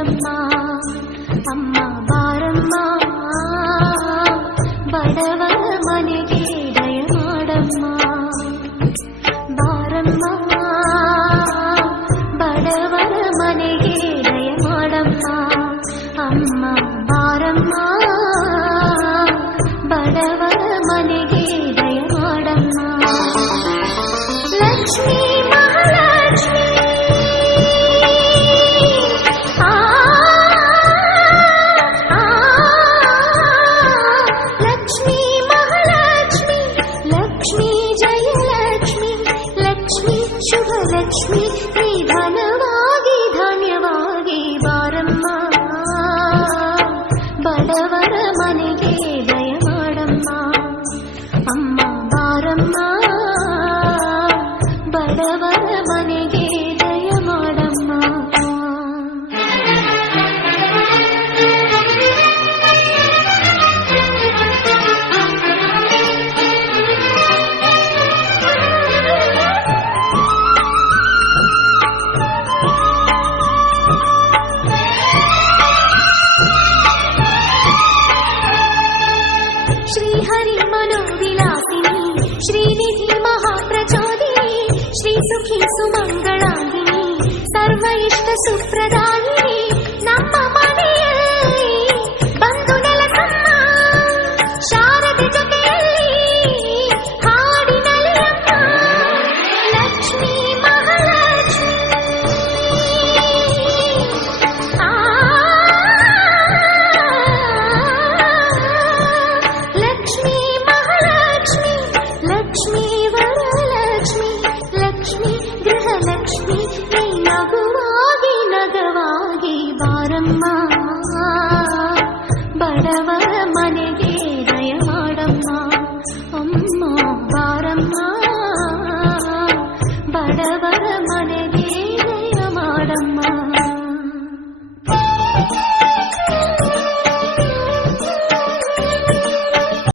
ಮಾಡಮ್ಮ ಅಮ್ಮ ಬಾರಮ್ಮ ಬಡವರ ಮನೆಗೆ ದಯ ಮಾಡಮ್ಮ ಬಾರಮ್ಮ ಬಡವರ ಮನೆಗೆ ದಯ ಮಾಡಮ್ಮ ಅಮ್ಮ ಬಾರಮ್ಮ ಬಡವರ ಮನೆಗೆ ದಯ ಮಾಡಮ್ಮ ಲಕ್ಷ್ಮೀ ಮಹಾಲಕ್ಷ್ಮಿ ಲಕ್ಷ್ಮೀ ಮಹಾಲಕ್ಷ್ಮಿ ಲಕ್ಷ್ಮೀ ಜಯಲಕ್ಷ್ಮಿ ಲಕ್ಷ್ಮೀ ಶುಭಲಕ್ಷ್ಮಿ ಧನವಾಗಿ ಧನ್ಯವಾಗಿ ಬಾರಮ್ಮ ಬಡವರ ಮನೆಗೆ ದಯ ಮಾಡಮ್ಮ ಅಮ್ಮ ಬಾರಮ್ಮ ಬಡವರ ಮನೆಗೆ ದಯ ಮಾಡಮ್ಮ ಶ್ರೀಹರಿ ಮನೋವಿಲಾಸಿನಿ ಶ್ರೀನಿಧಿ ಮಹಾಪ್ರಚೋದಿನಿ ಶ್ರೀ ಸುಖಿ ಸುಮಂಗಳಾಂಗಿನಿ ಸರ್ವ ಇಷ್ಟ ಸುಪ್ರದಾಯಿನಿ ನಮ್ಮ ಮನೆಯಲ್ಲಿ ಬಂದು ನೆಲಸಮ್ಮ ಶಾರದೆ ಜೊತೆಯಲ್ಲಿ ಹಾಡಿನಲ್ಲಿ ಅಮ್ಮ ಲಕ್ಷ್ಮೀ ಮಹಾಲಕ್ಷ್ಮಿ ಲಕ್ಷ್ಮೀ ಮಹಾಲಕ್ಷ್ಮಿ ಲಕ್ಷ್ಮೀ ವರಲಕ್ಷ್ಮಿ ಲಕ್ಷ್ಮೀ ಗೃಹಲಕ್ಷ್ಮಿ ನೀ ನಗುವಾಗಿ ನಗವಾಗಿ ಬಾರಮ್ಮ ಬಡವರ ಮನೆಗೆ ದಯ ಮಾಡಮ್ಮ ಅಮ್ಮ ಬಾರಮ್ಮ ಬಡವರ ಮನೆಗೆ